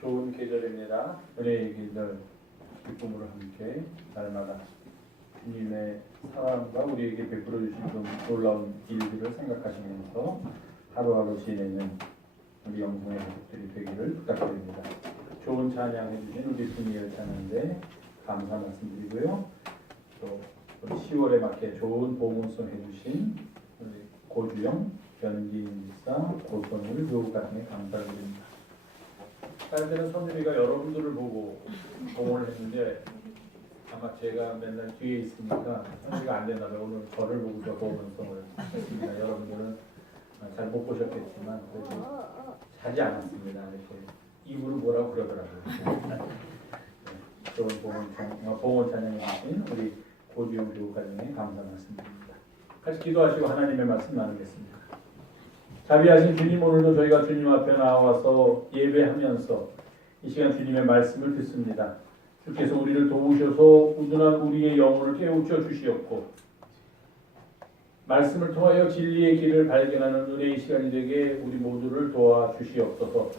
좋은 계절입니다. 은혜의 계절, 기쁨으로 함께 날마다 주님의 사랑과 우리에게 베풀어 주신 그 놀라운 일들을 생각하시면서 하루하루 지내는 우리 영성의 가족들이 되기를 부탁드립니다. 좋은 찬양해 주신 우리 순이엘 찬양대 감사 말씀드리고요. 또 우리 10월에 맞게 좋은 보문송 해주신 우리 고주영, 변기인 집사, 고선을 교우 가정에 감사드립니다. 다른 데는 선율이가 여러분들을 보고 봉헌을 했는데 아마 제가 맨날 뒤에 있으니까 선율이가 안 되나 봐요. 오늘 저를 보고서 보문송을 했습니다. 여러분들은 잘 못 보셨겠지만 그래도 자지 않았습니다. 이렇게 입으로 뭐라고 그러더라고요. 네, 좋은 봉헌 찬양해 주신 우리 고주영 교우 가정에 감사 말씀드립니다. 같이 기도하시고 하나님의 말씀 나누겠습니다. 자비하신 주님, 오늘도 저희가 주님 앞에 나와서 예배하면서 이 시간 주님의 말씀을 듣습니다. 주께서 우리를 도우셔서 우둔한 우리의 영혼을 깨우쳐 주시옵고 말씀을 통하여 진리의 길을 발견하는 은혜의 시간이 되게 우리 모두를 도와주시옵소서.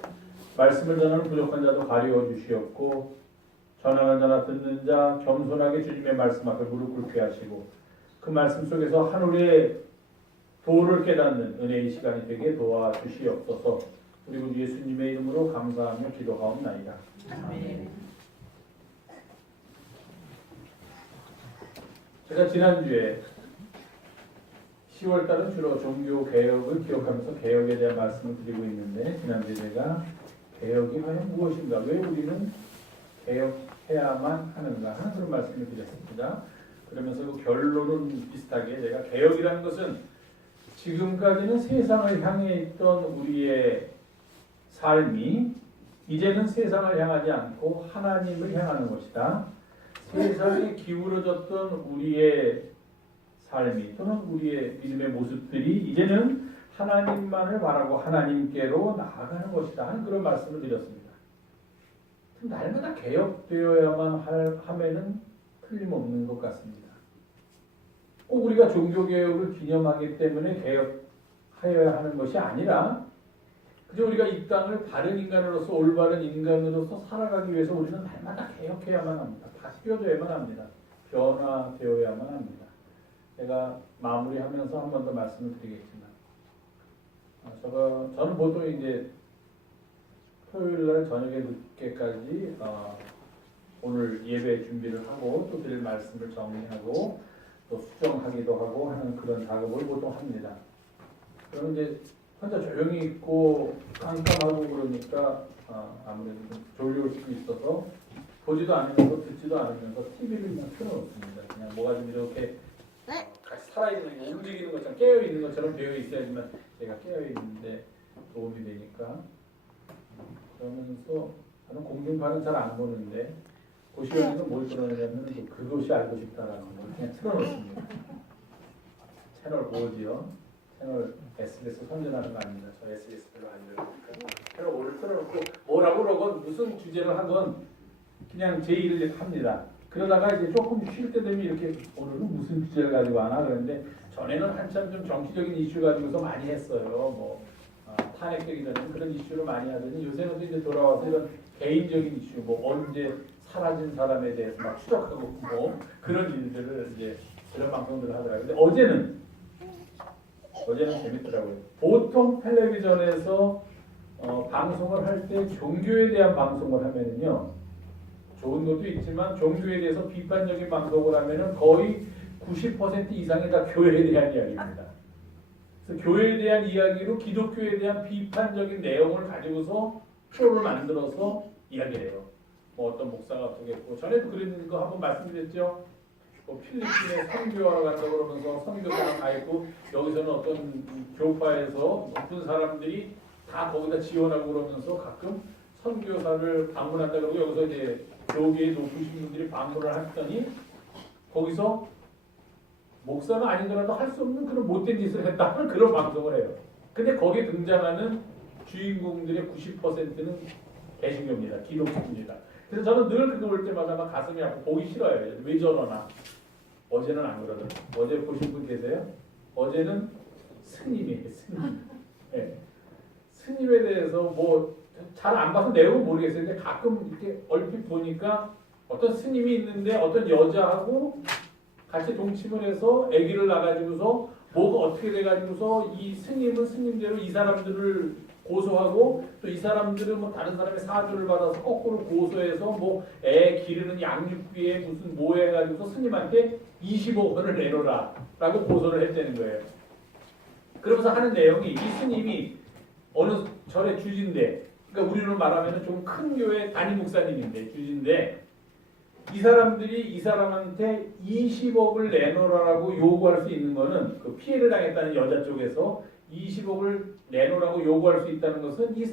말씀을 전하는 부족한 자도 가려 주시옵고 전하는 자나 듣는 자 겸손하게 주님의 말씀 앞에 무릎 꿇게 하시고 그 말씀 속에서 하늘의 도를 깨닫는 은혜의 시간이 되게 도와주시옵소서. 그리고 예수님의 이름으로 감사하며 기도하옵나이다. 아멘. 제가 지난주에 10월달은 주로 종교개혁을 기억하면서 개혁에 대한 말씀을 드리고 있는데 지난주에 제가 개혁이 과연 무엇인가, 왜 우리는 개혁해야만 하는가 하는 그런 말씀을 드렸습니다. 그러면서 그 결론은 비슷하게 제가 개혁이라는 것은 지금까지는 세상을 향해 있던 우리의 삶이 이제는 세상을 향하지 않고 하나님을 향하는 것이다. 세상에 기울어졌던 우리의 삶이 또는 우리의 믿음의 모습들이 이제는 하나님만을 바라고 하나님께로 나아가는 것이다 하는 그런 말씀을 드렸습니다. 날마다 개혁되어야만 하면은 틀림없는 것 같습니다. 꼭 우리가 종교개혁을 기념하기 때문에 개혁하여야 하는 것이 아니라 그저 우리가 이 땅을 바른 인간으로서 올바른 인간으로서 살아가기 위해서 우리는 날마다 개혁해야만 합니다. 바뀌어져야만 합니다. 변화되어야만 합니다. 제가 마무리하면서 한 번 더 말씀을 드리겠지만 저는 보통 이제 토요일날 저녁에 늦게까지 오늘 예배 준비를 하고 또 드릴 말씀을 정리하고 또 수정하기도 하고 하는 그런 작업을 보통 합니다. 그러면 이제 혼자 조용히 있고 깜깜하고 그러니까 아무래도 좀 졸려올 수도 있어서 보지도 않으면서 듣지도 않으면서 TV를 그냥 틀어놓습니다. 그냥 뭐가 좀 이렇게 같이 살아있는, 움직이는 것처럼 깨어있는 것처럼 되어 있어야지만 제가 깨어있는데 도움이 되니까 그러면서 저는 공중파는 잘 안 보는데 그 시간에는 뭘 틀어내냐면 그것이 알고 싶다라는 걸 그냥 틀어놓습니다. 채널 5지요. 채널 SBS 선전하는 거 아닙니다. 저 SBS 별로 안 좋아하니까 채널 5를 틀어놓고 뭐라고 그러건 무슨 주제를 하건 그냥 제 일을 합니다. 그러다가 이제 조금 쉴 때 되면 이렇게 오늘은 무슨 주제를 가지고 하나 그러는데 전에는 한참 좀 정치적인 이슈 가지고서 많이 했어요. 뭐 탄핵되기 전에 그런 이슈를 많이 하더니 요새는 이제 돌아와서 이런 개인적인 이슈, 뭐 언제 사라진 사람에 대해서 막 추적하고 뭐 그런 일들을 이제 그런 방송들을 하더라고요. 근데 어제는 재밌더라고요. 보통 텔레비전에서 방송을 할 때 종교에 대한 방송을 하면은요, 좋은 것도 있지만 종교에 대해서 비판적인 방송을 하면은 거의 90% 이상이 다 교회에 대한 이야기입니다. 그래서 교회에 대한 이야기로 기독교에 대한 비판적인 내용을 가지고서 프로를 만들어서 이야기해요. 뭐 어떤 목사가 어떻게 했고 전에도 그런 거 한번 말씀드렸죠. 뭐 필리핀에 선교하러 간다고 그러면서 선교사가 가 있고 여기서는 어떤 교파에서 높은 사람들이 다 거기다 지원하고 그러면서 가끔 선교사를 방문한다 그러고 여기서 이제 교계의 높으신 분들이 방문을 했더니 거기서 목사는 아니더라도 할 수 없는 그런 못된 짓을 했다는 그런 방송을 해요. 근데 거기에 등장하는 주인공들의 90%는 개신교입니다. 기독교입니다. 그래서 저는 늘 그거 볼 때마다 막 가슴이 아프고 보기 싫어요. 왜 저러나. 어제는 안 그러더라고요. 어제 보신 분 계세요? 어제는 스님이에요. 스님. 네. 스님에 대해서 뭐 잘 안 봐서 내용은 모르겠어요. 근데 가끔 이렇게 얼핏 보니까 어떤 스님이 있는데 어떤 여자하고 같이 동침을 해서 아기를 낳아가지고서 뭐가 어떻게 돼가지고서 이 스님은 스님대로 이 사람들을 고소하고 또 이 사람들은 뭐 다른 사람의 사주를 받아서 거꾸로 고소해서 뭐 애 기르는 양육비에 무슨 뭐 해가지고서 스님한테 20억 원을 내놓으라 라고 고소를 했다는 거예요. 그러면서 하는 내용이 이 스님이 어느 절의 주지인데, 그러니까 우리로 말하면 좀 큰 교회 담임 목사님인데 주지인데, 이 사람들이 이 사람한테 20억을 내놓으라고 요구할 수 있는 거는 그 피해를 당했다는 여자 쪽에서 20억을 내놓으라고 요구할 수 있다는 것은 이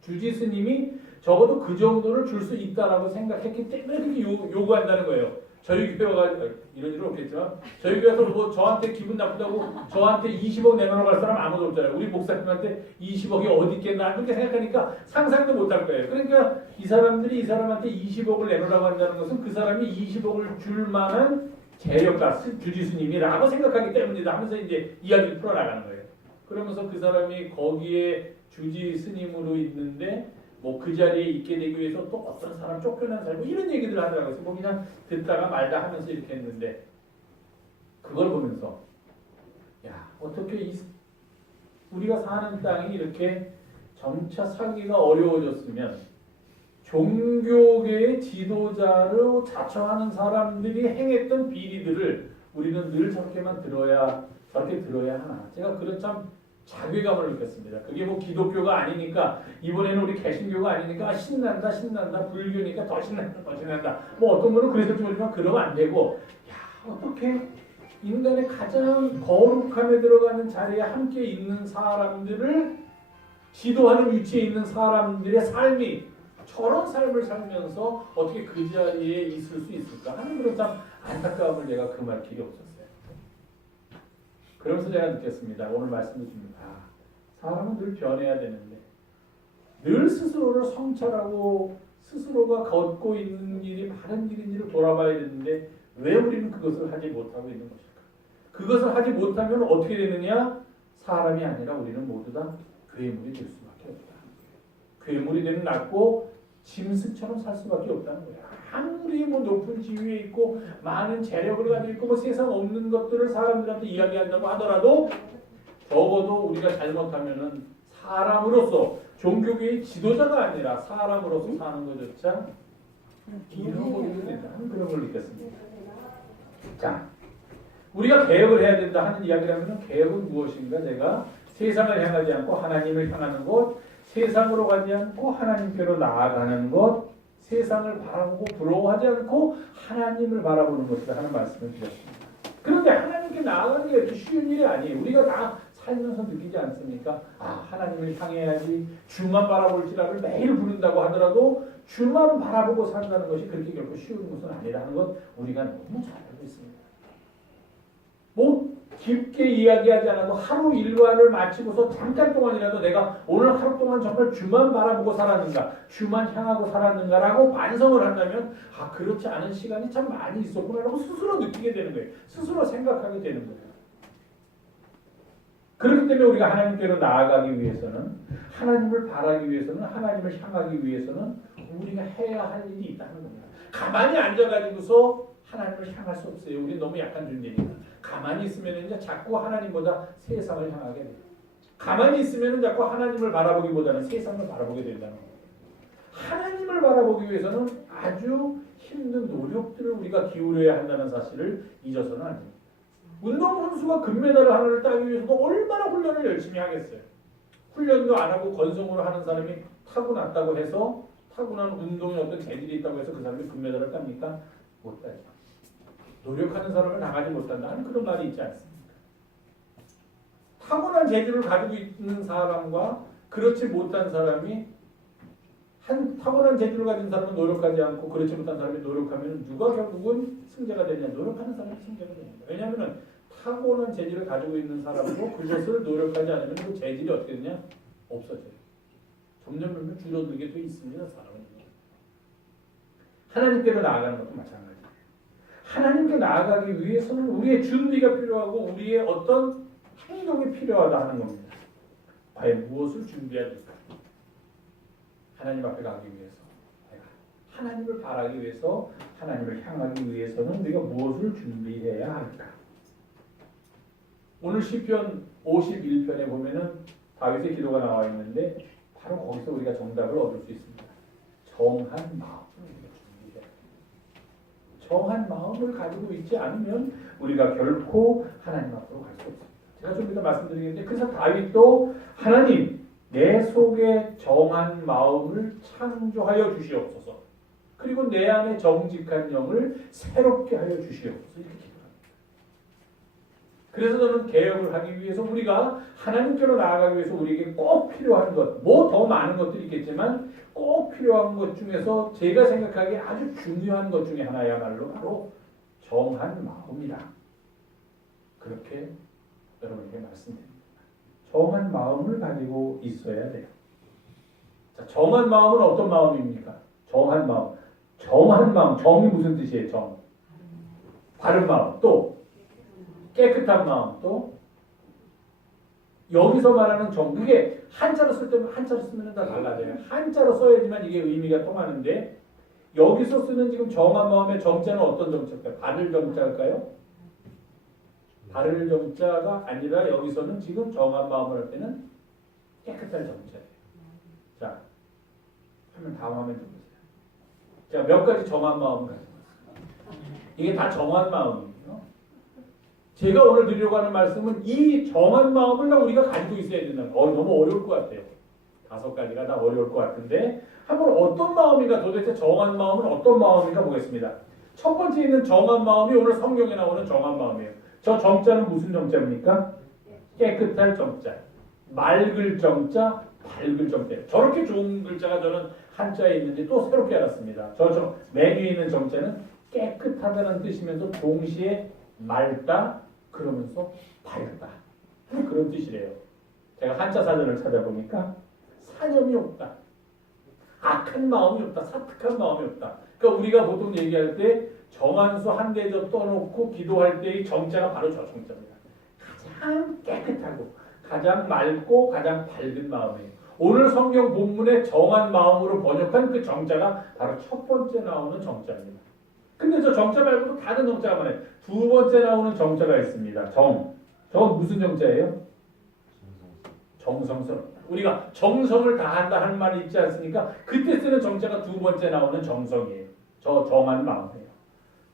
주지 스님이 적어도 그 정도를 줄 수 있다라고 생각했기 때문에 그렇게 요구한다는 거예요. 저희 교회가 이런 일은 없겠지만 저희 교회에서 뭐 저한테 기분 나쁘다고 저한테 20억 내놓으라고 할 사람 아무도 없잖아요. 우리 목사님한테 20억이 어디 있겠나 그렇게 생각하니까 상상도 못할 거예요. 그러니까 이 사람들이 이 사람한테 20억을 내놓으라고 한다는 것은 그 사람이 20억을 줄 만한 재력가 주지스님이라고 생각하기 때문이다 하면서 이제 이야기를 풀어나가는 거예요. 그러면서 그 사람이 거기에 주지 스님으로 있는데 뭐 그 자리에 있게 되기 위해서 또 어떤 사람 쫓겨난 사람 뭐 이런 얘기들을 하더라고요. 뭐 그냥 듣다가 말다 하면서 이렇게 했는데 그걸 보면서 야 어떻게 우리가 사는 땅이 이렇게 점차 살기가 어려워졌으면 종교계의 지도자로 자처하는 사람들이 행했던 비리들을 우리는 늘 저렇게 들어야 하나. 제가 그런 참 자괴감을 느꼈습니다. 그게 뭐 기독교가 아니니까 이번에는 우리 개신교가 아니니까 신난다 불교니까 더 신난다 뭐 어떤 분은 그랬을지 모르지만 그러면 안 되고 야 어떻게 인간의 가장 거룩함에 들어가는 자리에 함께 있는 사람들을 지도하는 위치에 있는 사람들의 삶이 저런 삶을 살면서 어떻게 그 자리에 있을 수 있을까 하는 그런 참 안타까움을 내가 금할 길이 없었어요. 그러면서 제가 느꼈습니다. 오늘 말씀을 줍니다. 사람은 늘 변해야 되는데 늘 스스로를 성찰하고 스스로가 걷고 있는 길이 바른 길인지를 돌아봐야 되는데 왜 우리는 그것을 하지 못하고 있는 것일까? 그것을 하지 못하면 어떻게 되느냐? 사람이 아니라 우리는 모두 다 괴물이 될 수밖에 없다. 괴물이 되면 낫고 짐승처럼 살 수밖에 없다는 거야. 아무리 뭐 높은 지위에 있고 많은 재력을 가지고 있고 뭐 세상 없는 것들을 사람들한테 이야기한다고 하더라도 적어도 우리가 잘못하면은 사람으로서 종교계의 지도자가 아니라 사람으로서 사는 것조차 잃어버리게 된다는 그런 걸 느꼈습니다. 자, 우리가 개혁을 해야 된다 하는 이야기라면 개혁은 무엇인가? 제가 세상을 향하지 않고 하나님을 향하는 것, 세상으로 가지 않고 하나님께로 나아가는 것, 세상을 바라보고 부러워하지 않고 하나님을 바라보는 것이다 하는 말씀을 드렸습니다. 그런데 하나님께 나아가는 게 이렇게 쉬운 일이 아니에요. 우리가 다 살면서 느끼지 않습니까? 하나님을 향해야지 주만 바라볼지라를 매일 부른다고 하더라도 주만 바라보고 산다는 것이 그렇게 결코 쉬운 것은 아니라는 것 우리가 너무 잘 알고 있습니다. 뭐 깊게 이야기하지 않아도 하루 일과를 마치고서 잠깐 동안이라도 내가 오늘 하루 동안 정말 주만 바라보고 살았는가, 주만 향하고 살았는가라고 반성을 한다면 그렇지 않은 시간이 참 많이 있었구나라고 스스로 느끼게 되는 거예요. 스스로 생각하게 되는 거예요. 그렇기 때문에 우리가 하나님께로 나아가기 위해서는, 하나님을 바라기 위해서는, 하나님을 향하기 위해서는 우리가 해야 할 일이 있다는 겁니다. 가만히 앉아가지고서 하나님을 향할 수 없어요. 우리 너무 약한 존재니까. 가만히 있으면 이제 자꾸 하나님보다 세상을 향하게 돼요. 가만히 있으면 자꾸 하나님을 바라보기보다는 세상을 바라보게 된다는 거예요. 하나님을 바라보기 위해서는 아주 힘든 노력들을 우리가 기울여야 한다는 사실을 잊어서는 안 됩니다. 운동선수가 금메달 하나를 따기 위해서도 얼마나 훈련을 열심히 하겠어요. 훈련도 안 하고 건성으로 하는 사람이 타고났다고 해서 타고난 운동에 어떤 재질이 있다고 해서 그 사람이 금메달을 땁니까? 못 따죠. 노력하는 사람을 나가지 못한다 하는 그런 말이 있지 않습니까? 타고난 재질을 가지고 있는 사람과 그렇지 못한 사람이 타고난 재질을 가진 사람은 노력하지 않고 그렇지 못한 사람이 노력하면 누가 결국은 승자가 되냐? 노력하는 사람이 승자가 됩니다. 왜냐하면 타고난 재질을 가지고 있는 사람도 그것을 노력하지 않으면 그 재질이 어떻게 되냐? 없어져요. 점점 줄어들게 돼 있습니다. 사람은. 하나님께로 나아가는 것도 마찬가지예요. 하나님께 나아가기 위해서는 우리의 준비가 필요하고 우리의 어떤 행동이 필요하다 하는 겁니다. 과연 무엇을 준비해야 될까? 하나님 앞에 가기 위해서, 내가 하나님을 바라기 위해서, 하나님을 향하기 위해서는 우리가 무엇을 준비해야 할까? 오늘 시편 51편에 보면은 다윗의 기도가 나와 있는데 바로 거기서 우리가 정답을 얻을 수 있습니다. 정한 마음을 준비해야 합니다. 정한 마음을 가지고 있지 않으면 우리가 결코 하나님 앞으로 갈 수 없습니다. 제가 좀 이따 말씀드리겠는데, 그래서 다윗도 하나님 내 속에 정한 마음을 창조하여 주시옵소서, 그리고 내 안에 정직한 영을 새롭게 하여 주시옵소서, 이렇게 기도합니다. 그래서 저는 개혁을 하기 위해서, 우리가 하나님께로 나아가기 위해서 우리에게 꼭 필요한 것, 뭐 더 많은 것들이 있겠지만 꼭 필요한 것 중에서 제가 생각하기에 아주 중요한 것 중에 하나야말로 바로 정한 마음이다. 그렇게 여러분에게 말씀드립니다. 정한 마음을 가지고 있어야 돼요. 자, 정한 마음은 어떤 마음입니까? 정한 마음. 정한 마음. 정이 무슨 뜻이에요? 정. 바른 마음. 또 깨끗한 마음. 또 여기서 말하는 정. 이게 한자로 쓸 때는 한자로 쓰면 다 달라져요. 한자로 써야지만 이게 의미가 통하는데, 여기서 쓰는 지금 정한 마음의 정자는 어떤 정자일까요? 바를 정자일까요? 바를 정자가 아니라 여기서는 지금 정한 마음을 할 때는 깨끗한 정자예요. 자, 화면 다음 화면 좀 보세요. 자, 몇 가지 정한 마음을 가지고 있습니다. 이게 다 정한 마음이에요. 제가 오늘 드리려고 하는 말씀은 이 정한 마음을 우리가 가지고 있어야 된다는 거예요. 너무 어려울 것 같아요. 5가지가 다 어려울 것 같은데, 한번 어떤 마음인가, 도대체 정한 마음은 어떤 마음인가 보겠습니다. 첫 번째 있는 정한 마음이 오늘 성경에 나오는 정한 마음이에요. 저 정자는 무슨 정자입니까? 깨끗할 정자, 맑을 정자, 밝을 정자. 저렇게 좋은 글자가 저는 한자에 있는데 또 새롭게 알았습니다. 저 맨 위에 있는 정자는 깨끗하다는 뜻이면서 동시에 맑다, 그러면서 밝다, 그런 뜻이래요. 제가 한자 사전을 찾아보니까 사념이 없다, 악한 마음이 없다, 사특한 마음이 없다. 그러니까 우리가 보통 얘기할 때 정한수 한 대접 떠놓고 기도할 때의 정자가 바로 저 정자입니다. 가장 깨끗하고 가장 맑고 가장 밝은 마음이에요. 오늘 성경 본문에 정한 마음으로 번역한 그 정자가 바로 첫 번째 나오는 정자입니다. 근데 저 정자 말고도 다른 정자가 많아요. 두 번째 나오는 정자가 있습니다. 저건 무슨 정자예요? 정성스럽다. 우리가 정성을 다한다 하는 말이 있지 않습니까? 그때 쓰는 정자가 두 번째 나오는 정성이에요. 저 정한 마음이에요.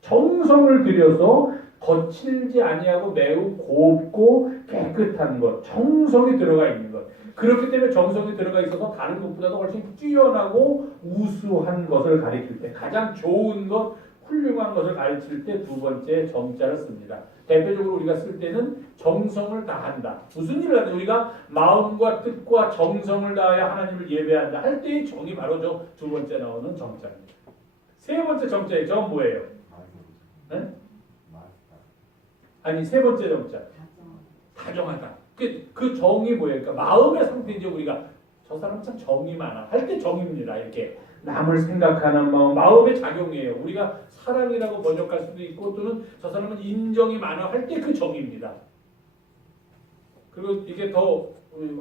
정성을 들여서 거칠지 아니하고 매우 곱고 깨끗한 것, 정성이 들어가 있는 것. 그렇기 때문에 정성이 들어가 있어서 다른 것보다도 훨씬 뛰어나고 우수한 것을 가리킬 때, 가장 좋은 것, 훌륭한 것을 가르칠 때 두 번째 정자를 씁니다. 대표적으로 우리가 쓸 때는 정성을 다한다. 무슨 일을 하든 우리가 마음과 뜻과 정성을 다하여 하나님을 예배한다 할 때의 정이 바로 저 두 번째 나오는 정자입니다. 세 번째 정자의 정 뭐예요? 네? 아니, 세 번째 정자. 다정하다. 그 정이 뭐예요? 그러니까 마음의 상태이죠. 우리가 저 사람 참 정이 많아 할 때 정입니다. 이렇게 남을 생각하는 마음의 작용이에요. 우리가 사랑이라고 번역할 수도 있고, 또는 저 사람은 인정이 많아 할 때 그 정입니다. 그리고 이게 더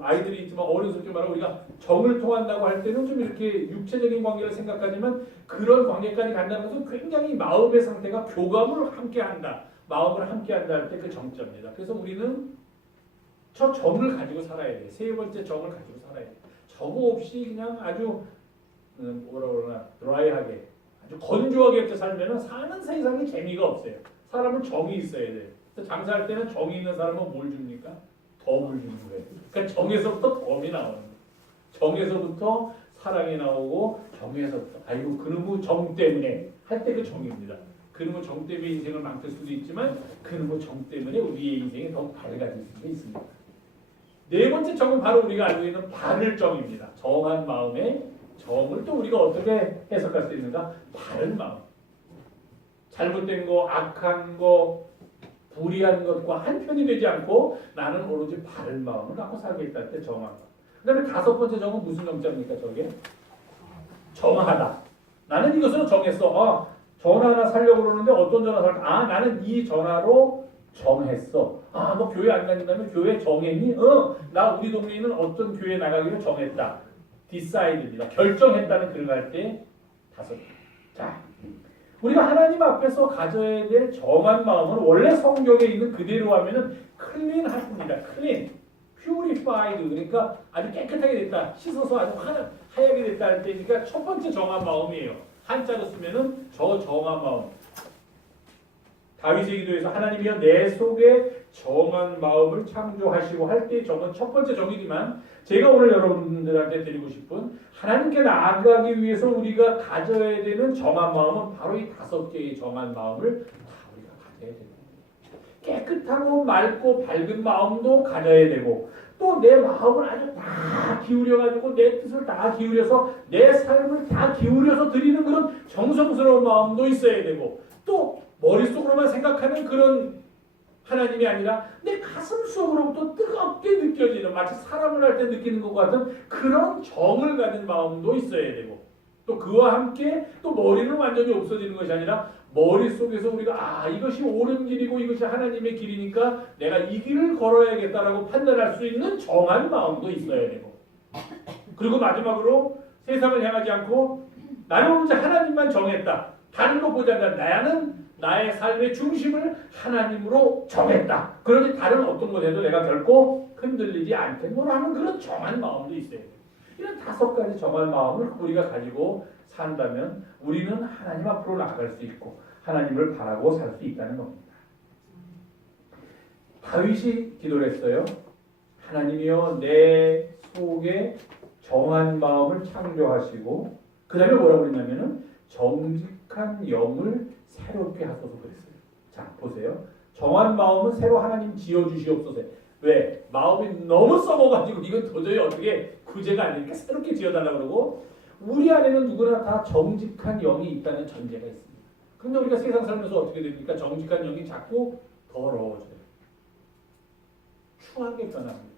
아이들이 있지만 어른스럽게 말하고, 우리가 정을 통한다고 할 때는 좀 이렇게 육체적인 관계를 생각하지만 그런 관계까지 간다는 것은 굉장히 마음의 상태가 교감을 함께한다, 마음을 함께한다 할 때 그 정자입니다. 그래서 우리는 저 정을 가지고 살아야 돼요. 세 번째 정을 가지고 살아야 돼요. 저거 없이 그냥 아주 뭐라 그러나 드라이하게, 아주 건조하게 이렇게 살면은 사는 세상에 재미가 없어요. 사람은 정이 있어야 돼요. 장사할 때는 정이 있는 사람은 뭘 줍니까? 덤을 주는 거예요. 그러니까 정에서부터 덤이 나오는 거예요. 정에서부터 사랑이 나오고, 정에서부터 아이고 그놈의 정 때문에 할 때 그 정입니다. 그놈의 정 때문에 인생을 망칠 수도 있지만 그놈의 정 때문에 우리의 인생이 더 밝아질 수도 있습니다. 네 번째 정은 바로 우리가 알고 있는 바를 정입니다. 정한 마음의 정을 또 우리가 어떻게 해석할 수 있는가? 바른 마음. 잘못된 거, 악한 거, 불의한 것과 한편이 되지 않고 나는 오로지 바른 마음을 갖고 살겠다 할 때 정한 거. 그 다음에 다섯 번째 정은 무슨 정자입니까? 저게? 정하다. 나는 이것으로 정했어. 전화 하나 살려고 그러는데 어떤 전화 살까? 나는 이 전화로 정했어. 너 교회 안 다닌다면 교회 정했니? 나 우리 동네에 있는 어떤 교회 나가기로 정했다. decided입니다. 결정했다는 글을 할 때 5개. 자, 우리가 하나님 앞에서 가져야 될 정한 마음은 원래 성경에 있는 그대로 하면은 clean heart입니다. clean, purified. 그러니까 아주 깨끗하게 됐다. 씻어서 아주 하얗게 됐다 할 때니까 첫 번째 정한 마음이에요. 한자로 쓰면은 저 정한 마음. 다윗의 기도에서 하나님이여 내 속에 정한 마음을 창조하시고 할 때 정은 첫 번째 정이지만 제가 오늘 여러분들한테 드리고 싶은 하나님께 나아가기 위해서 우리가 가져야 되는 정한 마음은 바로 이 5개의 정한 마음을 다 우리가 가져야 됩니다. 깨끗하고 맑고 밝은 마음도 가져야 되고 또 내 마음을 아주 다 기울여가지고 내 뜻을 다 기울여서 내 삶을 다 기울여서 드리는 그런 정성스러운 마음도 있어야 되고 또 머릿속으로만 생각하는 그런 하나님이 아니라 내 가슴 속으로부터 뜨겁게 느껴지는 마치 사랑을 할 때 느끼는 것 같은 그런 정을 가진 마음도 있어야 되고 또 그와 함께 또 머리는 완전히 없어지는 것이 아니라 머릿속에서 우리가 이것이 옳은 길이고 이것이 하나님의 길이니까 내가 이 길을 걸어야겠다라고 판단할 수 있는 정한 마음도 있어야 되고 그리고 마지막으로 세상을 향하지 않고 나는 혼자 하나님만 정했다. 다른 거 보지 않는다. 나는 나의 삶의 중심을 하나님으로 정했다. 그러니 다른 어떤 것에도 내가 결코 흔들리지 않겠노라 하는 그런 정한 마음도 있어야 돼요. 이런 5가지 정한 마음을 우리가 가지고 산다면 우리는 하나님 앞으로 나아갈 수 있고 하나님을 바라고 살 수 있다는 겁니다. 다윗이 기도를 했어요. 하나님이여 내 속에 정한 마음을 창조하시고 그 다음에 뭐라고 했냐면은 정직한 영을 새롭게 하소서 그랬어요. 자 보세요. 정한 마음은 새로 하나님 지어주시옵소서. 왜? 마음이 너무 썩어가지고 이건 도저히 어떻게 구제가 안 되니까 새롭게 지어달라고 그러고 우리 안에는 누구나 다 정직한 영이 있다는 전제가 있습니다. 근데 우리가 세상 살면서 어떻게 됩니까? 정직한 영이 자꾸 더러워져요. 추하게 변합니다.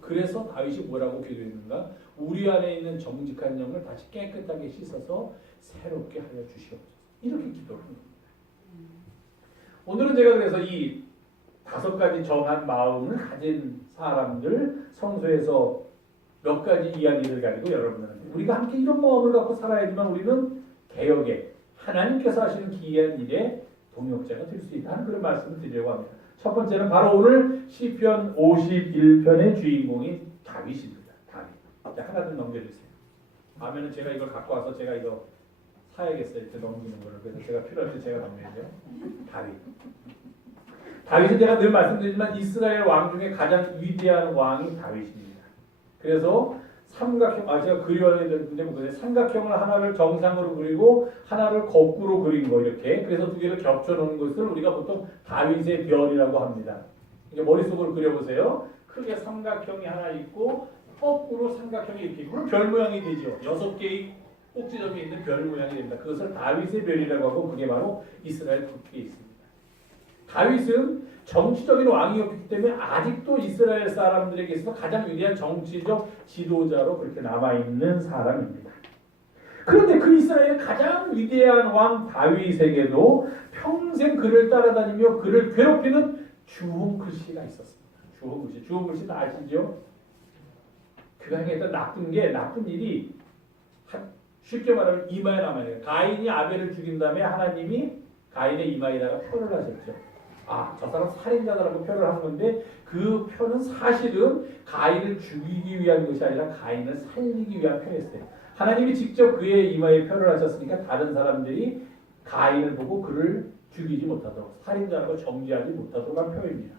그래서 다윗이 뭐라고 기도했는가? 우리 안에 있는 정직한 영을 다시 깨끗하게 씻어서 새롭게 하여 주시옵소서. 이렇게 기도를 합니다. 오늘은 제가 그래서 이 5가지 정한 마음을 가진 사람들 성서에서 몇 가지 이야기를 가지고 여러분들한테 우리가 함께 이런 마음을 갖고 살아야지만 우리는 개혁에 하나님께서 하시는 기이한 일에 동역자가 될 수 있다는 그런 말씀을 드리려고 합니다. 첫 번째는 바로 오늘 시편 51편의 주인공인 다윗입니다. 다윗. 자, 하나 좀 넘겨주세요. 다음에는 제가 이걸 갖고 와서 제가 이거 사야겠어요. 이렇게 넘기는 거를. 그래서 제가 필요할 때 제가 넘겨야죠. 다윗. 다윗은 제가 늘 말씀드리지만 이스라엘 왕 중에 가장 위대한 왕이 다윗입니다. 그래서 삼각형, 제가 그려냈는데 뭐 삼각형을 하나를 정상으로 그리고 하나를 거꾸로 그린 거 이렇게. 그래서 두 개를 겹쳐놓은 것을 우리가 보통 다윗의 별이라고 합니다. 이제 머릿속으로 그려보세요. 크게 삼각형이 하나 있고 거꾸로 삼각형이 이렇게. 그럼 별 모양이 되죠. 6개의 꼭지점이 있는 별 모양이 됩니다. 그것을 다윗의 별이라고 하고 그게 바로 이스라엘 국기에 있습니다. 다윗은 정치적인 왕이었기 때문에 아직도 이스라엘 사람들에게 있어서 가장 위대한 정치적 지도자로 그렇게 남아있는 사람입니다. 그런데 그 이스라엘의 가장 위대한 왕 다윗에게도 평생 그를 따라다니며 그를 괴롭히는 주홍글씨가 있었습니다. 주홍글씨 다 아시죠? 그가 행했던 나쁜 일이 쉽게 말하면 이마에 남아요. 가인이 아벨을 죽인 다음에 하나님이 가인의 이마에다가 표를 하셨죠. 저 사람 살인자다라고 표를 한 건데 그 표는 사실은 가인을 죽이기 위한 것이 아니라 가인을 살리기 위한 표였어요. 하나님이 직접 그의 이마에 표를 하셨으니까 다른 사람들이 가인을 보고 그를 죽이지 못하도록 살인자라고 정죄하지 못하도록 한 표입니다.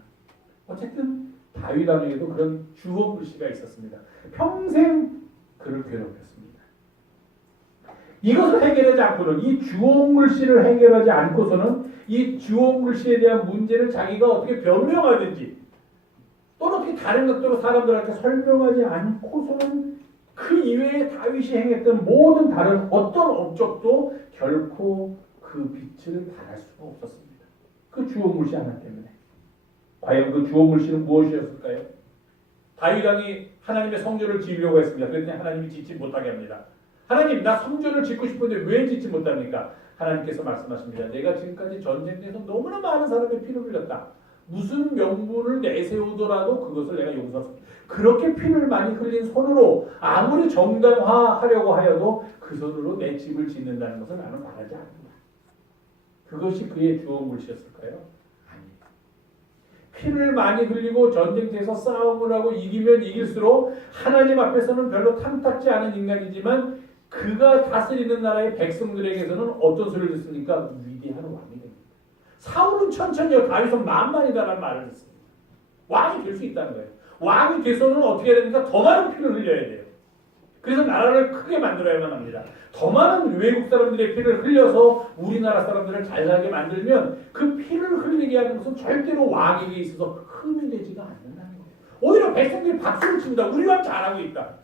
어쨌든 다윗 왕에게도 그런 주홍 글씨가 있었습니다. 평생 그를 괴롭혔습니다. 이것을 해결하지 않고는 이 주홍글씨를 해결하지 않고서는 이 주홍글씨에 대한 문제를 자기가 어떻게 변명하든지 또는 어떻게 다른 것들로 사람들한테 설명하지 않고서는 그 이외에 다윗이 행했던 모든 다른 어떤 업적도 결코 그 빛을 발할 수가 없었습니다. 그 주홍글씨 하나 때문에. 과연 그 주홍글씨는 무엇이었을까요? 다윗 왕이 하나님의 성전을 지으려고 했습니다. 그랬더니 하나님이 짓지 못하게 합니다. 하나님, 나 성전을 짓고 싶은데 왜 짓지 못합니까? 하나님께서 말씀하십니다. 내가 지금까지 전쟁에서 너무나 많은 사람의 피를 흘렸다. 무슨 명분을 내세우더라도 그것을 내가 용서했습니다. 그렇게 피를 많이 흘린 손으로 아무리 정당화하려고 하여도 그 손으로 내 집을 짓는다는 것을 나는 바라지 않는다. 그것이 그의 주어물이었을까요? 아니에요. 피를 많이 흘리고 전쟁터에서 싸움을 하고 이기면 이길수록 하나님 앞에서는 별로 탐탁지 않은 인간이지만 그가 다스리는 나라의 백성들에게서는 어떤 소리를 듣습니까? 위대한 왕이 됩니다. 사울은 천천히요, 다윗은 만만이다라는 말을 했습니다. 왕이 될 수 있다는 거예요. 왕이 돼서는 어떻게 해야 됩니까? 더 많은 피를 흘려야 돼요. 그래서 나라를 크게 만들어야만 합니다. 더 많은 외국 사람들의 피를 흘려서 우리나라 사람들을 잘 살게 만들면 그 피를 흘리게 하는 것은 절대로 왕에게 있어서 흠이 되지가 않는다는 거예요. 오히려 백성들이 박수를 칩니다. 우리 왕 잘하고 있다.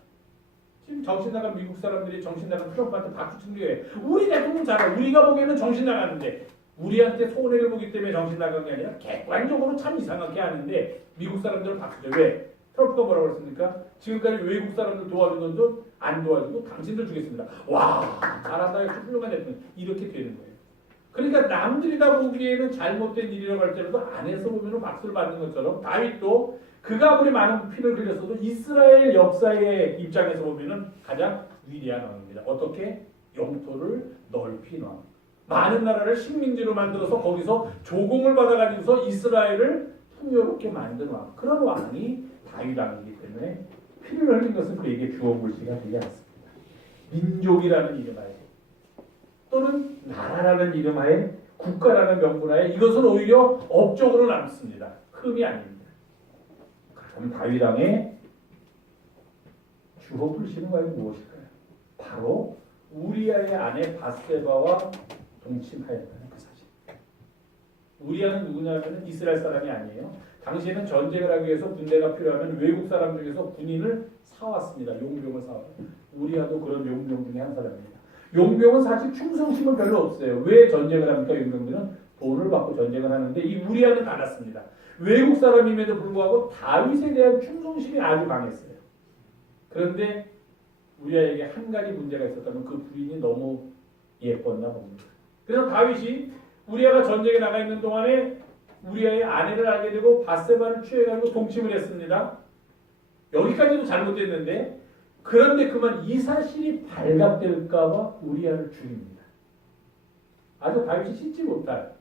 지금 정신 나간 미국 사람들이 정신 나간 트럼프한테 박수 치는 게 우리 대통령 잘해. 우리가 보기에는 정신 나가는데 우리한테 손해를 보기 때문에 정신 나간 게 아니라 객관적으로 참 이상하게 하는데 미국 사람들은 박수죠. 왜? 트럼프가 뭐라고 했습니까? 지금까지 외국 사람들 도와준 건도 안 도와주고 당신들 주겠습니다. 와, 잘한다. 훌륭한 대통령. 이렇게 되는 거예요. 그러니까 남들이 다 보기에는 잘못된 일이라고 할지라도 안에서 보면 박수를 받는 것처럼 다윗도 그가 아무리 많은 피를 흘렸어도 이스라엘 역사의 입장에서 보면은 가장 위대한 왕입니다. 어떻게? 영토를 넓힌 왕. 많은 나라를 식민지로 만들어서 거기서 조공을 받아가지고서 이스라엘을 풍요롭게 만든 왕. 그런 왕이 다윗 왕이기 때문에 피를 흘린 것은 그에게 주어물시가 되지 않습니다. 민족이라는 이름하에 또는 나라라는 이름하에 국가라는 명분하에 이것은 오히려 업적으로 남습니다. 흠이 아닙니다. 그럼 다윗 왕의 주어물시는 과연 무엇일까요? 바로 우리아의 아내 바세바와 동침하였다는 그 사실. 우리아는 누구냐면 이스라엘 사람이 아니에요. 당시에는 전쟁을 하기 위해서 군대가 필요하면 외국 사람 중에서 군인을 사왔습니다. 용병을 사왔어요. 우리아도 그런 용병 중에 한 사람입니다. 용병은 사실 충성심은 별로 없어요. 왜 전쟁을 합니까? 용병들은 돈을 받고 전쟁을 하는데 이 우리아는 달랐습니다. 외국 사람임에도 불구하고 다윗에 대한 충성심이 아주 강했어요. 그런데 우리아에게 한 가지 문제가 있었다면 그 부인이 너무 예뻤나 봅니다. 그래서 다윗이 우리아가 전쟁에 나가 있는 동안에 우리아의 아내를 알게 되고 바세바를 취해가지고 동침을 했습니다. 여기까지도 잘못됐는데 그런데 그만 이 사실이 발각될까봐 우리아를 죽입니다. 아주 다윗이 씻지 못할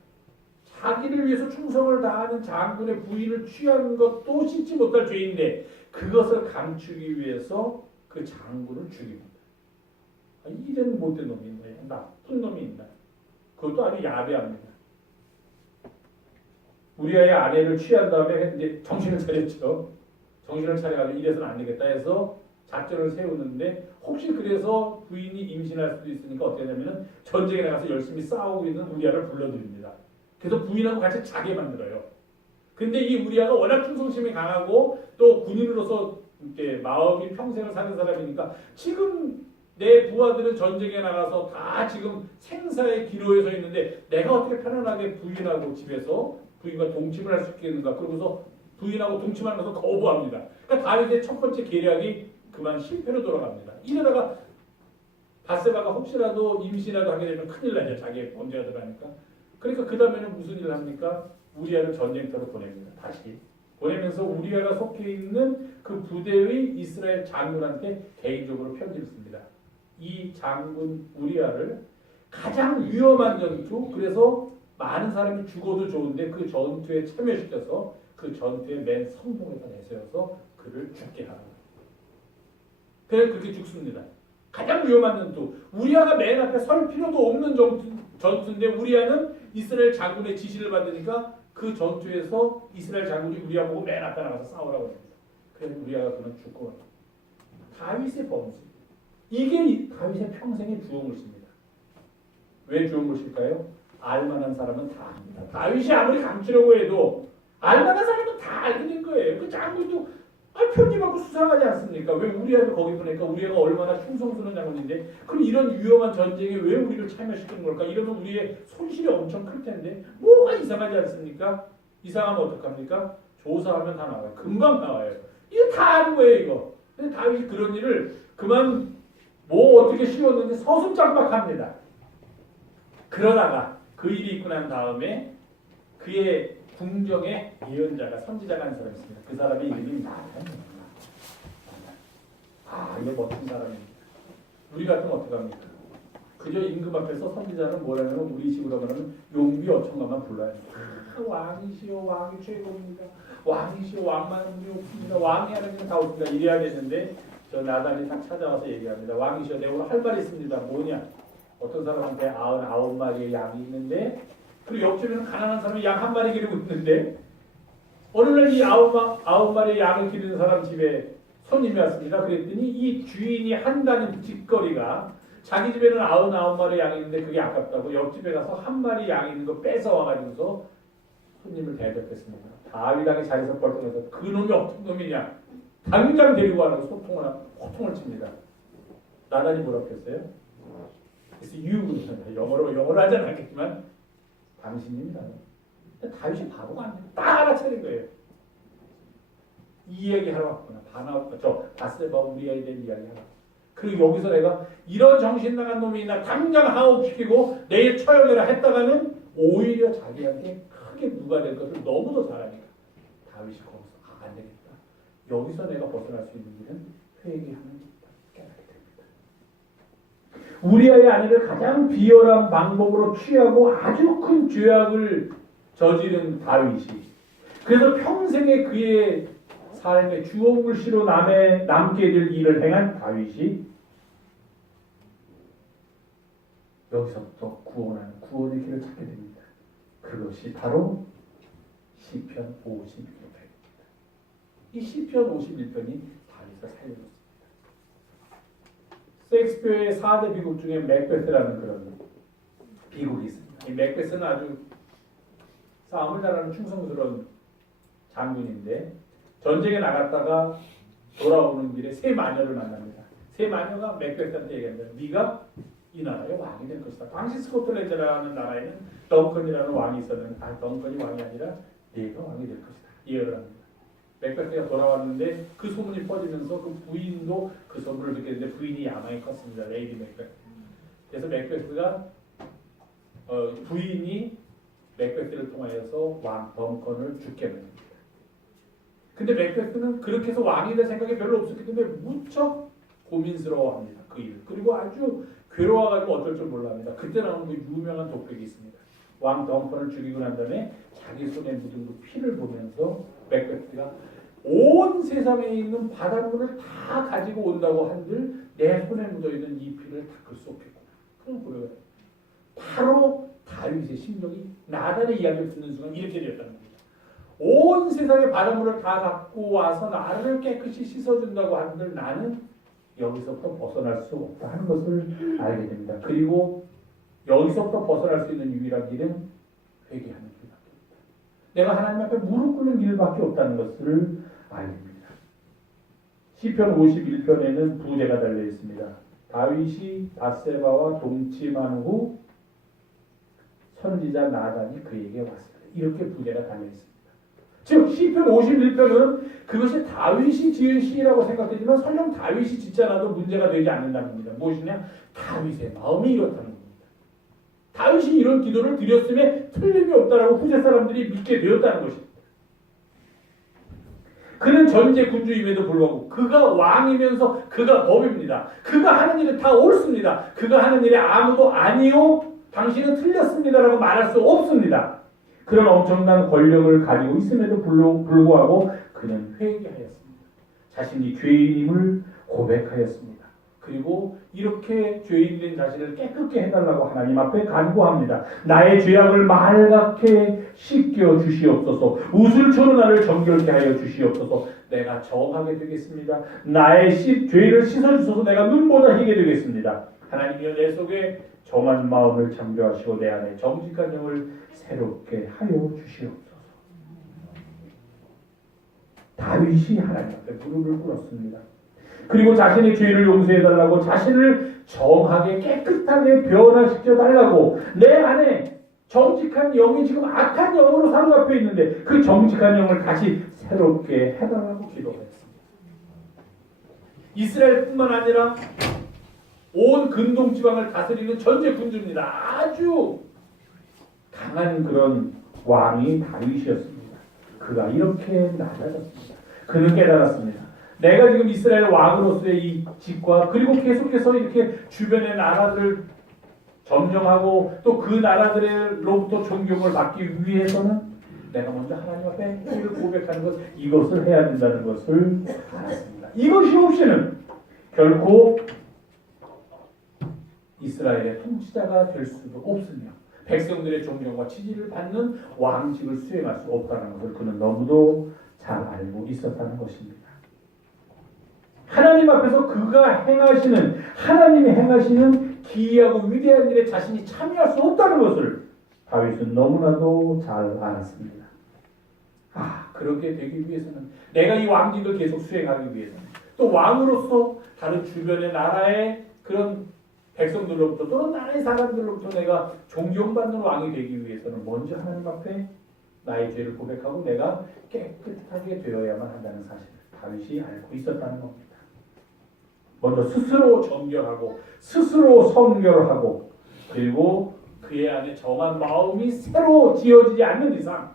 자기를 위해서 충성을 다하는 장군의 부인을 취한 것도 씻지 못할 죄인데 그것을 감추기 위해서 그 장군을 죽입니다. 이런 못된 놈이 있네. 나쁜 놈이 있나. 그것도 아주 야비합니다. 우리아의 아내를 취한 다음에 이제 정신을 차렸죠. 정신을 차려가지고 이래서는 안 되겠다 해서 작전을 세우는데 혹시 그래서 부인이 임신할 수도 있으니까 어떻게 하냐면은 전쟁에 나가서 열심히 싸우고 있는 우리아를 불러들입니다. 그래서 부인하고 같이 자게 만들어요. 근데 이 우리아가 워낙 충성심이 강하고 또 군인으로서 이렇게 마음이 평생을 사는 사람이니까 지금 내 부하들은 전쟁에 나가서 다 지금 생사의 기로에 서 있는데 내가 어떻게 편안하게 부인하고 집에서 부인과 동침을 할 수 있겠는가. 그러고서 부인하고 동침하는 것을 거부합니다. 그러니까 다윗의 첫 번째 계략이 그만 실패로 돌아갑니다. 이러다가 바세바가 혹시라도 임신이라도 하게 되면 큰일 나죠. 자기의 범죄가 들어가니까. 그러니까 그 다음에는 무슨 일을 합니까? 우리아를 전쟁터로 보냅니다. 다시. 보내면서 우리아가 속해 있는 그 부대의 이스라엘 장군한테 개인적으로 편지를 씁니다. 이 장군 우리아를 가장 위험한 전투, 그래서 많은 사람이 죽어도 좋은데 그 전투에 참여시켜서 그 전투의 맨 성공에다 내세워서 그를 죽게 하는 거예요. 그래서 그렇게 죽습니다. 가장 위험한 전투. 우리아가 맨 앞에 설 필요도 없는 전투인데 우리아는 이스라엘 장군의 지시를 받으니까 그 전투에서 이스라엘 장군이 우리아 보고 맨 앞에 나가서 싸우라고 합니다. 그래서 우리아가 그는 죽고 다윗의 범죄. 이게 다윗의 평생의 주어물입니다. 왜 주어물일까요? 알만한 사람은 다 압니다. 다윗이 아무리 감추려고 해도 알만한 사람은 다 알게 된 거예요. 그 장군도 편집하고 수상하지 않습니까? 왜 우리아를 거기 보내니까 우리아가 얼마나 충성스러운 장군인데 그럼 이런 위험한 전쟁에 왜 우리를 참여시키는 걸까? 이러면 우리의 손실이 엄청 클 텐데 뭐가 이상하지 않습니까? 이상하면 어떡합니까? 조사하면 다 나와요. 금방 나와요. 이거 다 아는 거예요. 이거. 근데 다윗이 그런 일을 그만 뭐 어떻게 씌웠는지 서슴짝박합니다. 그러다가 그 일이 있고 난 다음에 그의 궁정에 예언자가 선지자가 한 사람이 있습니다. 그 사람의 이름이 나단이에요. 이게 멋진 사람입니다. 우리 같으면 어떡합니까? 그저 임금 앞에서 선지자는 뭐라면 우리 식으로 말하면 용비 어천가만 불러야 돼요. 왕이시여 왕이 최고입니다. 왕이시여 왕만은 우리 없습니다. 왕이 하는 건 다 없습니다. 이래야 되는데 저 나단이 딱 찾아와서 얘기합니다. 왕이시여 내가 오늘 할 말이 있습니다. 뭐냐? 어떤 사람한테 99마리의 양이 있는데 그리고 옆집에는 가난한 사람이 양 한 마리 기르고 있는데 어느 날 이 99마리의 양을 기르는 사람 집에 손님이 왔습니다. 그랬더니 이 주인이 한다는 짓거리가 자기 집에는 99마리 양이 있는데 그게 아깝다고 옆집에 가서 한 마리 양이 있는 거 뺏어 와가지고서 손님을 대접했습니다. 다윗왕이 자리에서 벌떡해서 그놈이 어떤 놈이냐 당장 데리고 와서 호통을 칩니다. 나단이 뭐라고 했어요? 그래서 영어로 하지 않겠지만 당신입니다. 다윗이 바보가 아니에요. 딱 알아차린 거예요. 이 이야기 하러 왔구나. 바세바 우리아에 대한 이야기 하러. 그리고 여기서 내가 이런 정신 나간 놈이 나 당장 하옥시키고 내일 처형해라 했다가는 오히려 자기한테 크게 누가 될 것을 너무도 잘하니까 다윗이 거기서 안 되겠다. 여기서 내가 벗어날 수 있는 길은 회개하는 길이다. 깨닫게 됩니다. 우리아의 아내를 가장 비열한 방법으로 취하고 아주 큰 죄악을 저지른 다윗이 그래서 평생에 그의 삶의 주어글씨로 남게 될 일을 행한 다윗이 여기서부터 구원의 길을 찾게 됩니다. 그것이 바로 시편 51편입니다. 이 시편 51편이 다윗을 살려줬습니다. 셰익스피어의 4대 비극 중에 맥베스라는 그런 비극이 있습니다. 이 맥베스는 아주 싸움을 잘하는 충성스러운 장군인데 전쟁에 나갔다가 돌아오는 길에 세 마녀를 만납니다. 세 마녀가 맥베스한테 얘기합니다. 네가 이 나라의 왕이 될 것이다. 당시 스코틀랜드라는 나라에는 덩컨이라는 왕이 있었는데 덩컨이 왕이 아니라 네가 왕이 될 것이다. 예언을 합니다. 맥베스가 돌아왔는데 그 소문이 퍼지면서 그 부인도 그 소문을 듣게 됐는데 부인이 야망이 컸습니다. 레이디 맥베스. 그래서 맥베스가 부인이 맥베스를 통하여서 왕 덩컨을 죽게 됩니다. 근데 맥베스는 그렇게 해서 왕이 될 생각이 별로 없었기 때문에 무척 고민스러워합니다. 그 일. 그리고 아주 괴로워가지고 어쩔 줄 몰라합니다. 그때 나오는 그 유명한 독백이 있습니다. 왕 덩컨을 죽이고 난 다음에 자기 손에 묻은 그 피를 보면서 맥베스가 온 세상에 있는 바닷물을 다 가지고 온다고 한들 내 손에 묻어있는 이 피를 닦을 수 없겠구나. 그런 고백을 해요. 바로 다윗의 심정이 나단의 이야기를 듣는 순간 이렇게 되었다는 겁니다. 온 세상의 바닷물을 다 갖고 와서 나를 깨끗이 씻어준다고 한들 나는 여기서부터 벗어날 수 없다 하는 것을 알게 됩니다. 그리고 여기서부터 벗어날 수 있는 유일한 길은 회개하는 길밖에 없다. 내가 하나님 앞에 무릎 꿇는 길밖에 없다는 것을 알게 됩니다. 시편 51편에는 부제가 달려 있습니다. 다윗이 바세바와 동침한 후 선지자 나단이 그에게 왔습니다. 이렇게 부제가 달려 있습니다. 즉 시편 51편은 그것이 다윗이 지은 시라고 생각되지만 설령 다윗이 짓지 않아도 문제가 되지 않는다는 겁니다. 무엇이냐? 다윗의 마음이 이렇다는 겁니다. 다윗이 이런 기도를 드렸음에 틀림이 없다라고 후세 사람들이 믿게 되었다는 것입니다. 그는 전제 군주임에도 불구하고 그가 왕이면서 그가 법입니다. 그가 하는 일은 다 옳습니다. 그가 하는 일에 아무도 아니요 당신은 틀렸습니다라고 말할 수 없습니다. 그런 엄청난 권력을 가지고 있음에도 불구하고 그는 회개하였습니다. 자신이 죄인임을 고백하였습니다. 그리고 이렇게 죄인된 자신을 깨끗게 해달라고 하나님 앞에 간구합니다. 나의 죄악을 맑게 씻겨 주시옵소서. 우슬초로 나를 정결케 하여 주시옵소서. 내가 정하게 되겠습니다. 나의 죄를 씻어주소서. 내가 눈보다 희게 되겠습니다. 하나님이여 내 속에 정한 마음을 창조하시고 내 안에 정직한 영을 새롭게 하여 주시옵소서. 다윗이 하나님 앞에 무릎을 꿇었습니다. 그리고 자신의 죄를 용서해달라고 자신을 정하게 깨끗하게 변화시켜달라고 내 안에 정직한 영이 지금 악한 영으로 사로잡혀 있는데 그 정직한 영을 다시 새롭게 해달라고 기도했습니다. 이스라엘뿐만 아니라 온 근동 지방을 다스리는 전제 군주입니다. 아주 강한 그런 왕이 다윗이었습니다. 그가 이렇게 낮아졌습니다. 그는 깨달았습니다. 내가 지금 이스라엘 왕으로서의 이 직과 그리고 계속해서 이렇게 주변의 나라들을 점령하고 또 그 나라들로부터 존경을 받기 위해서는 내가 먼저 하나님 앞에 회개를 고백하는 것, 이것을 해야 된다는 것을 알았습니다. 이것이 없이는 결코 이스라엘의 통치자가 될 수도 없으며 백성들의 존경과 지지를 받는 왕직을 수행할 수 없다는 것을 그는 너무도 잘 알고 있었다는 것입니다. 하나님 앞에서 그가 행하시는, 하나님이 행하시는 기이하고 위대한 일에 자신이 참여할 수 없다는 것을 다윗은 너무나도 잘 알았습니다. 그렇게 되기 위해서는, 내가 이 왕직을 계속 수행하기 위해서는, 또 왕으로서 다른 주변의 나라의 그런 백성들로부터 또는 나라의 사람들로부터 내가 존경받는 왕이 되기 위해서는 먼저 하나님 앞에 나의 죄를 고백하고 내가 깨끗하게 되어야만 한다는 사실을 다윗이 알고 있었다는 겁니다. 먼저 스스로 정결하고 스스로 성결하고 그리고 그의 안에 정한 마음이 새로 지어지지 않는 이상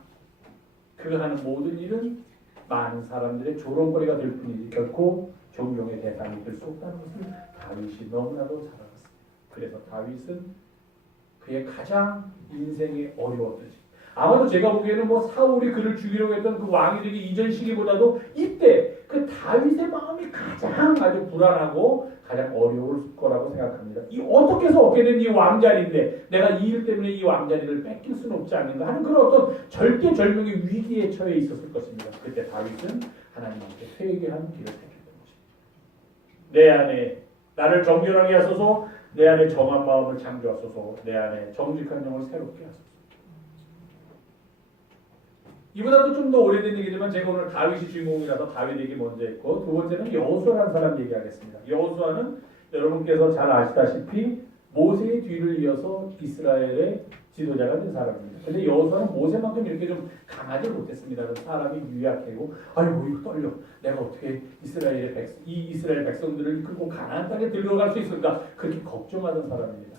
그가 하는 모든 일은 많은 사람들의 조롱거리가 될 뿐이지 결코 존경의 대상이 될 수 없다는 것을 다윗이 너무나도 잘 알았습니다. 그래서 다윗은 그의 가장 인생에 어려웠던 시기, 아마도 제가 보기에는 사울이 그를 죽이려고 했던 그 왕이 되기 이전 시기보다도 이때 그 다윗의 마음이 가장 아주 불안하고 가장 어려울 거라고 생각합니다. 이 어떻게 해서 얻게 된 이 왕자리인데 내가 이 일 때문에 이 왕자리를 뺏길 수는 없지 않는가 하는 그런 어떤 절대절명의 위기에 처해 있었을 것입니다. 그때 다윗은 하나님께 회개하는 길을 택했던 것입니다. 내 안에 나를 정결하게 하소서, 내 안에 정한 마음을 창조하소서, 내 안에 정직한 영을 새롭게 하소서. 이보다도 좀 더 오래된 얘기지만 제가 오늘 다윗이 주인공이라서 다윗 얘기 먼저 했고, 두 번째는 여호수아라는 사람 얘기하겠습니다. 여호수아는 여러분께서 잘 아시다시피 모세의 뒤를 이어서 이스라엘의 지도자가 된 사람입니다. 근데 여호수아는 모세만큼 이렇게 좀 강하지 못했습니다. 사람이 유약하고 아이고 이거 떨려. 내가 어떻게 이스라엘 백성들을 이끌고 가나안 땅에 들어갈 수 있을까? 그렇게 걱정하던 사람입니다.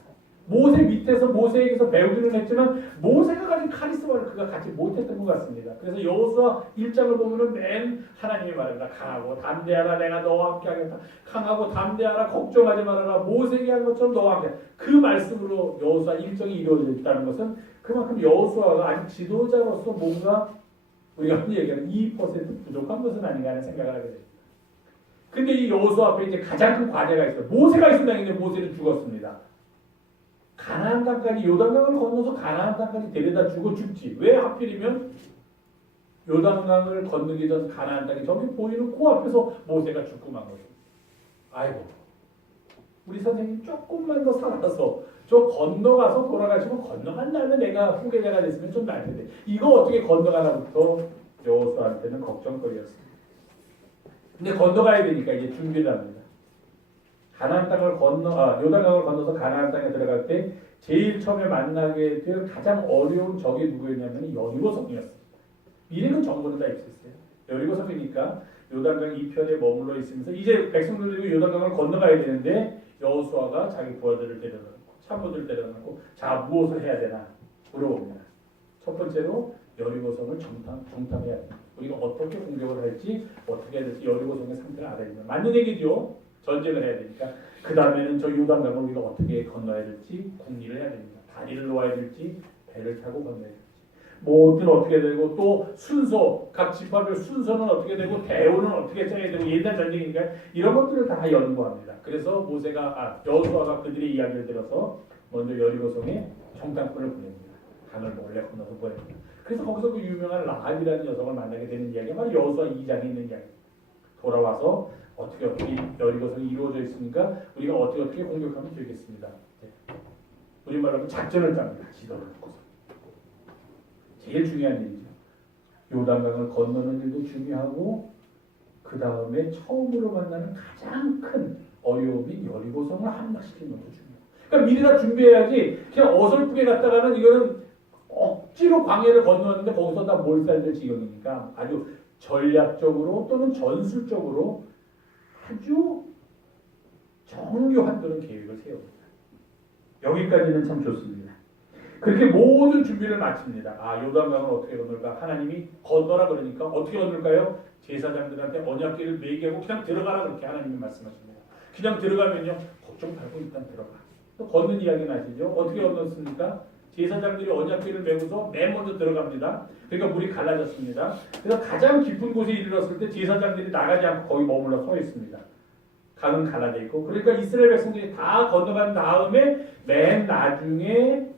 모세 밑에서 모세에게서 배우기는 했지만 모세가 가진 카리스마를 그가 갖지 못했던 것 같습니다. 그래서 여호수아 1장을 보면은 맨 하나님이 말합니다. 강하고 담대하라, 내가 너와 함께 하겠다. 강하고 담대하라, 걱정하지 말아라, 모세에게 한 것처럼 너와 함께. 그 말씀으로 여호수아 1장이 이루어져 있다는 것은 그만큼 여호수아가 아직 지도자로서 뭔가 우리가 흔히 얘기하는 2% 부족한 것은 아닌가 하는 생각을 하게 됩니다. 근데 이 여호수아 앞에 이제 가장 큰 과제가 있어요. 모세가 있으면 당연히 모세는 죽었습니다. 가나안 땅까지 요단강을 건너서 가나안 땅까지 데려다 주고 죽지. 왜 하필이면 요단강을 건너기 전 가나안 땅이 저기 보이는 코앞에서 모세가 죽고 만 거죠. 아이고, 우리 선생님 조금만 더 살아서 저 건너가서 돌아가시면 건너간 다음에 내가 후계자가 됐으면 좀 나을 텐데 이거 어떻게 건너가나부터 여호수아한테는 걱정거리였습니다. 근데 건너가야 되니까 이제 준비를 합니다. 가나안 땅을 요단강을 건너서 가나안 땅에 들어갈 때 제일 처음에 만나게 될 가장 어려운 적이 누구였냐면 여리고성이었습니다. 미래는 정보는 다 있었어요. 여리고성이니까 요단강 이편에 머물러 있으면서 이제 백성들이 요단강을 건너가야 되는데 여호수아가 자기 부하들을 데려다놓고 참모들을 데려다놓고 자 무엇을 해야 되나 물어봅니다. 첫 번째로 여리고성을 정탐해야 됩니다. 우리가 어떻게 공격을 할지 어떻게 해야 될지 여리고성의 상태를 알아야 됩니다. 맞는 얘기죠. 전쟁을 해야 되니까. 그 다음에는 저 요단강을 우리가 어떻게 건너야 될지 궁리를 해야 됩니다. 다리를 놓아야 될지 배를 타고 건너야 될지 뭐든 어떻게 되고 또 순서 각 지파별 순서는 어떻게 되고 대우는 어떻게 짜야 되고 옛날 전쟁이니까 이런 것들을 다 연구합니다. 그래서 여호수아가 그들의 이야기를 들어서 먼저 여리고성에 정탐꾼을 보냅니다. 강을 몰래 건너서 보냅니다. 그래서 거기서 그 유명한 라합이라는 여성을 만나게 되는 이야기가 바로 여호수아 2장에 있는 이야기. 돌아와서 어떻게 여리고성이 이루어져 있으니까 우리가 어떻게 공격하면 되겠습니다. 우리말로 하면 작전을 짭니다. 지도를 놓고서. 제일 중요한 일이죠. 요단강을 건너는 일도 중요하고 그 다음에 처음으로 만나는 가장 큰 어려움인 여리고성을 함락시키는 것도 중요해요. 그러니까 미리 다 준비해야지 그냥 어설프게 갔다가는 이거는 억지로 광야를 건너는데 거기서 다 몰살 될 지경이니까 아주 전략적으로 또는 전술적으로 아주 정교한 그런 계획을 세웁니다. 여기까지는 참 좋습니다. 그렇게 모든 준비를 마칩니다. 아, 요단강을 어떻게 건널까? 하나님이 건너라 그러니까 어떻게 건널까요? 제사장들한테 언약궤를 매기하고 그냥 들어가라 그렇게 하나님이 말씀하십니다. 그냥 들어가면요, 걱정 말고 일단 들어가. 또 걷는 이야기는 아시죠? 어떻게 건넜습니까? 제사장들이 언약궤를 메고서 맨 먼저 들어갑니다. 그러니까 물이 갈라졌습니다. 그래서 가장 깊은 곳에 이르렀을 때 제사장들이 나가지 않고 거기 머물러 서 있습니다. 강은 갈라져 있고, 그러니까 이스라엘 백성들이 다 건너간 다음에 맨 나중에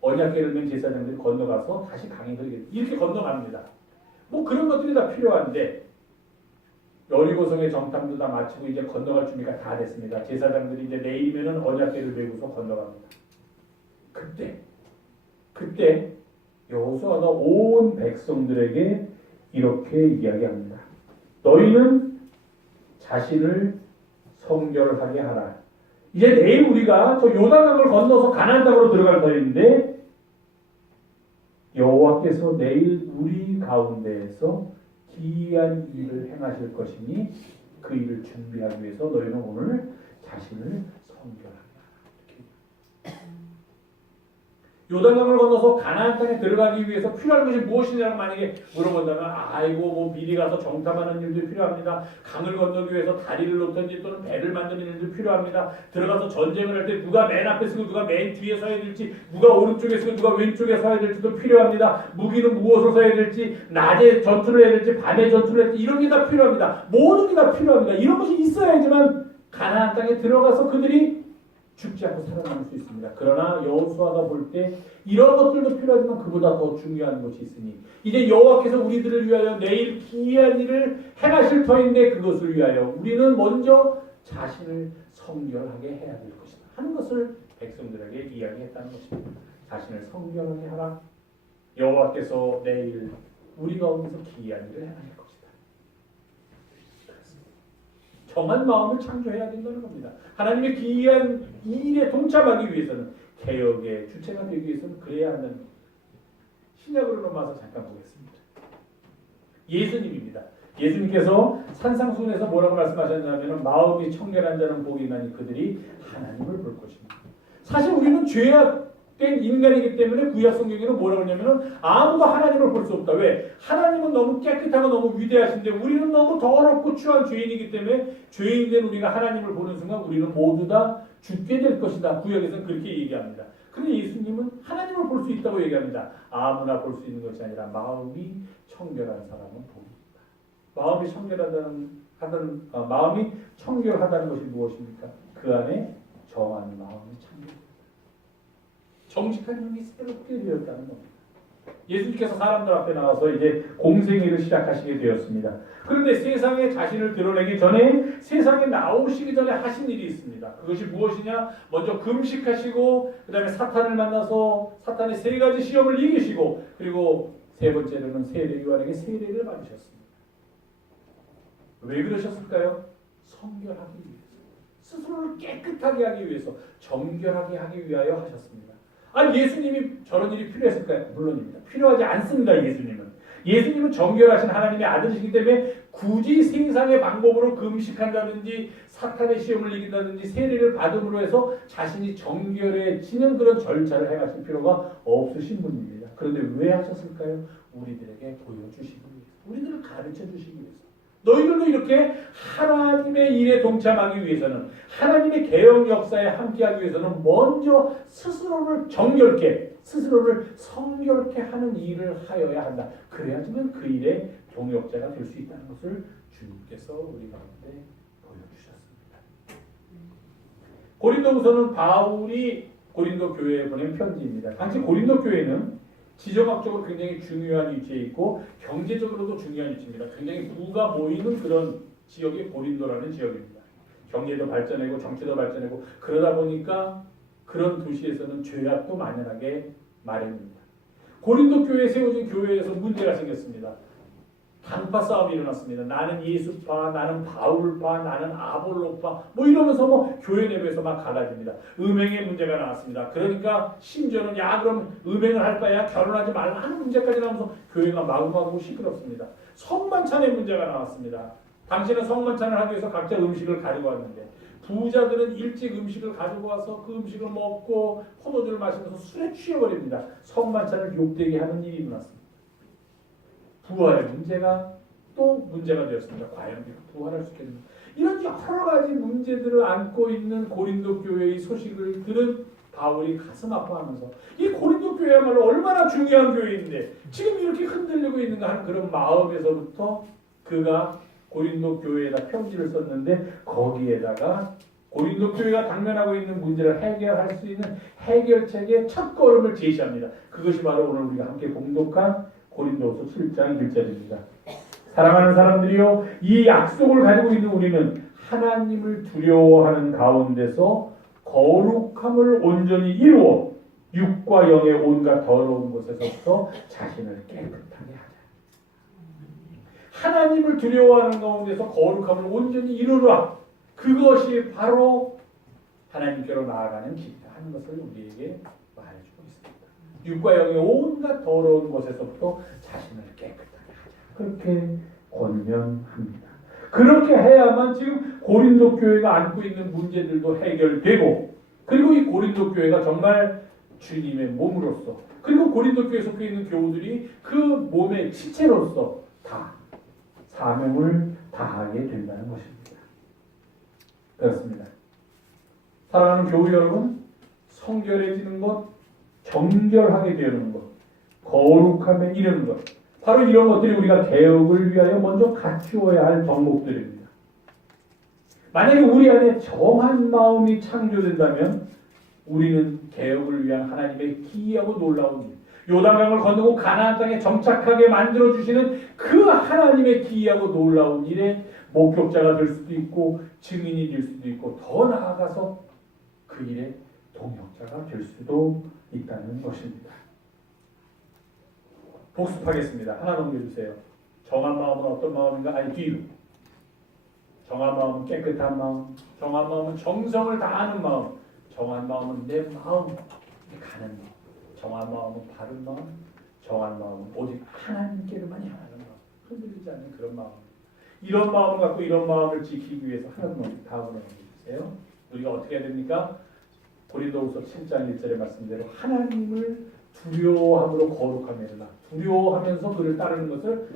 언약궤를 맨 제사장들이 건너가서 다시 강에 들게 이렇게 건너갑니다. 뭐 그런 것들이 다 필요한데 여리고성의 정탐도 다 마치고 이제 건너갈 준비가 다 됐습니다. 제사장들이 이제 내일이면은 언약궤를 메고서 건너갑니다. 그때 여호수아가 온 백성들에게 이렇게 이야기합니다. 너희는 자신을 성결하게 하라. 이제 내일 우리가 저 요단강을 건너서 가나안 땅으로 들어갈 터인데 여호와께서 내일 우리 가운데에서 기이한 일을 행하실 것이니 그 일을 준비하기 위해서 너희는 오늘 자신을 성결하라. 요단강을 건너서 가나안 땅에 들어가기 위해서 필요한 것이 무엇이냐고 만약에 물어본다면 아이고 뭐 미리 가서 정탐하는 일도 필요합니다. 강을 건너기 위해서 다리를 놓든지 또는 배를 만드는 일도 필요합니다. 들어가서 전쟁을 할 때 누가 맨 앞에 서고 누가 맨 뒤에 서야 될지, 누가 오른쪽에 서고 누가 왼쪽에 서야 될지도 필요합니다. 무기는 무엇으로 서야 될지, 낮에 전투를 해야 될지 밤에 전투를 해야 될지 이런 게 다 필요합니다. 모든 게 다 필요합니다. 이런 것이 있어야지만 가나안 땅에 들어가서 그들이 죽지 않고 살아남을 수 있습니다. 그러나 여호수아가 볼 때 이런 것들도 필요하지만 그보다 더 중요한 것이 있으니 이제 여호와께서 우리들을 위하여 내일 기이한 일을 행하실 터인데 그것을 위하여 우리는 먼저 자신을 성결하게 해야 될 것이다 하는 것을 백성들에게 이야기했다는 것입니다. 자신을 성결하게 하라. 여호와께서 내일 우리 가운데서 기이한 일을 행하실 것이다. 정한 마음을 창조해야 된다는 겁니다. 하나님의 기이한 이 일에 동참하기 위해서는, 개혁의 주체가 되기 위해서는 그래야 한다는 겁니다. 신약으로 넘어와서 잠깐 보겠습니다. 예수님입니다. 예수님께서 산상수훈에서 뭐라고 말씀하셨냐면 마음이 청결한 자는 복이 있나니 그들이 하나님을 볼 것입니다. 사실 우리는 죄악된 인간이기 때문에 구약 성경에는 뭐라고 하냐면 아무도 하나님을 볼 수 없다. 왜? 하나님은 너무 깨끗하고 너무 위대하신데 우리는 너무 더럽고 추한 죄인이기 때문에 죄인된 우리가 하나님을 보는 순간 우리는 모두 다 죽게 될 것이다. 구약에서는 그렇게 얘기합니다. 그런데 예수님은 하나님을 볼 수 있다고 얘기합니다. 아무나 볼 수 있는 것이 아니라 마음이 청결한 사람은 복이 있다. 마음이 청결하다는 것이 무엇입니까? 그 안에 정한 마음이 청결. 정직한 눈이 새롭게 되었다는 겁니다. 예수님께서 사람들 앞에 나와서 이제 공생애를 시작하시게 되었습니다. 그런데 세상에 자신을 드러내기 전에 세상에 나오시기 전에 하신 일이 있습니다. 그것이 무엇이냐? 먼저 금식하시고 그 다음에 사탄을 만나서 사탄의 세 가지 시험을 이기시고 그리고 세 번째로는 세례 요한에게 세례를 받으셨습니다. 왜 그러셨을까요? 성결하기 위해서. 스스로를 깨끗하게 하기 위해서, 정결하게 하기 위하여 하셨습니다. 아니 예수님이 저런 일이 필요했을까요? 물론입니다. 필요하지 않습니다. 예수님은 정결하신 하나님의 아들이시기 때문에 굳이 세상의 방법으로 금식한다든지 사탄의 시험을 이긴다든지 세례를 받음으로 해서 자신이 정결해지는 그런 절차를 행하실 필요가 없으신 분입니다. 그런데 왜 하셨을까요? 우리들에게 보여주시기 위해서, 우리들을 가르쳐 주시기 위해서. 너희들도 이렇게 하나님의 일에 동참하기 위해서는, 하나님의 개혁 역사에 함께하기 위해서는 먼저 스스로를 정결케, 스스로를 성결케 하는 일을 하여야 한다. 그래야지만 그 일에 동역자가 될 수 있다는 것을 주님께서 우리 가운데 보여주셨습니다. 고린도후서는 바울이 고린도 교회에 보낸 편지입니다. 당시 고린도 교회는 지정학적으로 굉장히 중요한 위치에 있고 경제적으로도 중요한 위치입니다. 굉장히 부가 모이는 그런 지역이 고린도라는 지역입니다. 경제도 발전하고 정치도 발전하고 그러다 보니까 그런 도시에서는 죄악도 만연하게 마련입니다. 고린도 교회에 세워진 교회에서 문제가 생겼습니다. 당파 싸움이 일어났습니다. 나는 예수파, 나는 바울파, 나는 아볼로파 뭐 이러면서 뭐 교회 내부에서 막 갈라집니다. 음행의 문제가 나왔습니다. 그러니까 심지어는 야 그럼 음행을 할 바야 결혼하지 말라 하는 문제까지 나오면서 교회가 마구마구 시끄럽습니다. 성만찬의 문제가 나왔습니다. 당시는 성만찬을 하기 위해서 각자 음식을 가지고 왔는데 부자들은 일찍 음식을 가지고 와서 그 음식을 먹고 포도주를 마시면서 술에 취해버립니다. 성만찬을 욕되게 하는 일이 일어났습니다. 부활의 문제가 또 문제가 되었습니다. 과연 부활할 수 있겠는가? 이런 여러 가지 문제들을 안고 있는 고린도 교회의 소식을 들은 바울이 가슴 아파하면서 이 고린도 교회야말로 얼마나 중요한 교회인데 지금 이렇게 흔들리고 있는가 하는 그런 마음에서부터 그가 고린도 교회에다 편지를 썼는데 거기에다가 고린도 교회가 당면하고 있는 문제를 해결할 수 있는 해결책의 첫 걸음을 제시합니다. 그것이 바로 오늘 우리가 함께 봉독한 고린도서 7장 1절입니다. 사랑하는 사람들이요, 이 약속을 가지고 있는 우리는 하나님을 두려워하는 가운데서 거룩함을 온전히 이루어 육과 영의 온갖 더러운 곳에서부터 자신을 깨끗하게 하자. 하나님을 두려워하는 가운데서 거룩함을 온전히 이루라. 그것이 바로 하나님께로 나아가는 길이다 하는 것을 우리에게 말해주고 있습니다. 육과 영의 온갖 더러운 곳에서부터 자신을 깨끗하게 하자. 그렇게 권면합니다. 그렇게 해야만 지금 고린도 교회가 안고 있는 문제들도 해결되고, 그리고 이 고린도 교회가 정말 주님의 몸으로서, 그리고 고린도 교회에 속해 있는 교우들이 그 몸의 지체로서 다 사명을 다하게 된다는 것입니다. 그렇습니다. 사랑하는 교우 여러분, 성결해지는 것, 정결하게 되는 것, 거룩함에 이르는 것, 바로 이런 것들이 우리가 개혁을 위하여 먼저 갖추어야 할 덕목들입니다. 만약에 우리 안에 정한 마음이 창조된다면 우리는 개혁을 위한 하나님의 기이하고 놀라운 일, 요단강을 건너고 가나안 땅에 정착하게 만들어주시는 그 하나님의 기이하고 놀라운 일에 목격자가 될 수도 있고 증인이 될 수도 있고 더 나아가서 그 일에 동역자가 될 수도 있다는 것입니다. 복습하겠습니다. 하나 넘겨주세요. 정한 마음은 어떤 마음인가? 아니 뒤로. 정한 마음은 깨끗한 마음, 정한 마음은 정성을 다하는 마음, 정한 마음은 내 마음이 가는 마음, 정한 마음은 바른 마음, 정한 마음은 오직 하나님께로만 향하는 마음, 흔들리지 않는 그런 마음. 이런 마음을 갖고 이런 마음을 지키기 위해서 하나님 다음으로 넘겨주세요. 우리가 어떻게 해야 됩니까? 고린도후서 7장 1절의 말씀대로 하나님을 두려워함으로 거룩함에 이르라. 두려워하면서 그를 따르는 것을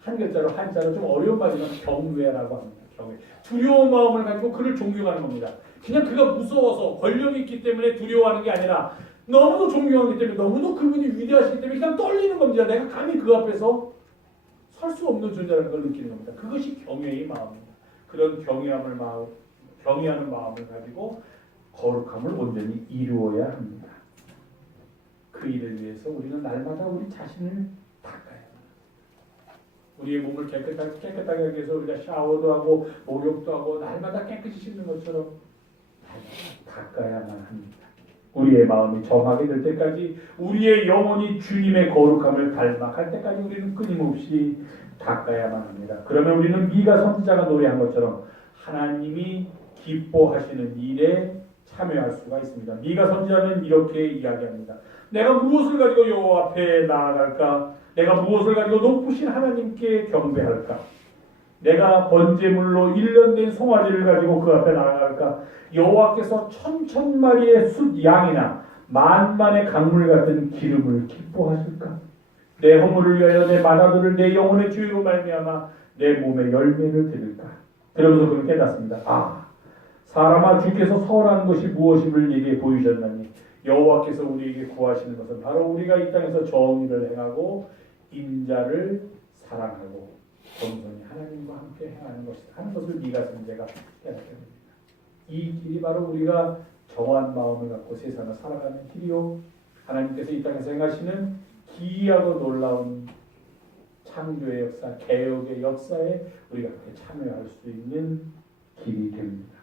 한 글자로 한자로 좀 어려운 말이지만 경외라고 합니다. 경외. 두려운 마음을 가지고 그를 존경하는 겁니다. 그냥 그가 무서워서 권력이 있기 때문에 두려워하는 게 아니라 너무도 존경하기 때문에 너무도 그분이 위대하시기 때문에 그냥 떨리는 겁니다. 내가 감히 그 앞에서 설 수 없는 존재라는 걸 느끼는 겁니다. 그것이 경외의 마음입니다. 그런 경외하는 마음을 가지고 거룩함을 온전히 이루어야 합니다. 그 일을 위해서 우리는 날마다 우리 자신을 닦아야 합니다. 우리의 몸을 깨끗하게 하기 위해서 우리가 샤워도 하고 목욕도 하고 날마다 깨끗이 씻는 것처럼 닦아야만 합니다. 우리의 마음이 정하게 될 때까지, 우리의 영혼이 주님의 거룩함을 닮아갈 때까지 우리는 끊임없이 닦아야만 합니다. 그러면 우리는 미가 선지자가 노래한 것처럼 하나님이 기뻐하시는 일에 참여할 수가 있습니다. 미가 선지자는 이렇게 이야기합니다. 내가 무엇을 가지고 여호와 앞에 나아갈까? 내가 무엇을 가지고 높으신 하나님께 경배할까? 내가 번제물로 1년 된 송아지를 가지고 그 앞에 나아갈까? 여호와께서 천천마리의 숫 양이나 만만의 강물 같은 기름을 기뻐하실까? 내 허물을 위하여 내 마다들을 내 영혼의 주의로 말미암아 내 몸의 열매를 드릴까? 그러면서 그를 깨닫습니다. 아, 사람아, 주께서 선한 것이 무엇임을 내게 보이셨나니 여호와께서 우리에게 구하시는 것은 바로 우리가 이 땅에서 정의를 행하고 인자를 사랑하고 겸손히 하나님과 함께 행하는 것이다 하는 것을 미가 선지자가 깨닫게 됩니다. 이 길이 바로 우리가 정한 마음을 갖고 세상을 살아가는 길이요, 하나님께서 이 땅에서 행하시는 기이하고 놀라운 창조의 역사, 개혁의 역사에 우리가 함께 참여할 수 있는 길이 됩니다.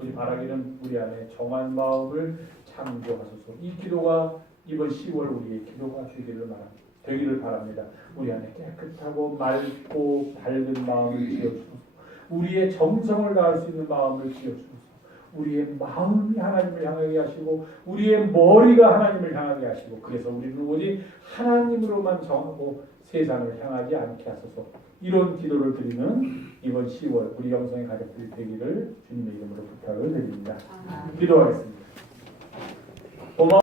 우리 바라기는 우리 안에 정한 마음을 창조하소서. 이 기도가 이번 10월 우리의 기도가 되기를 바랍니다. 우리 안에 깨끗하고 맑고 밝은 마음을 지어주소서. 우리의 정성을 다할 수 있는 마음을 지어주소서. 우리의 마음이 하나님을 향하게 하시고 우리의 머리가 하나님을 향하게 하시고 그래서 우리는 오직 하나님으로만 정하고 세상을 향하지 않게 하소서. 이런 기도를 드리는 이번 10월 우리 영성의 가족들이 되기를 주님의 이름으로 부탁을 드립니다. 기도하겠습니다. 고마워.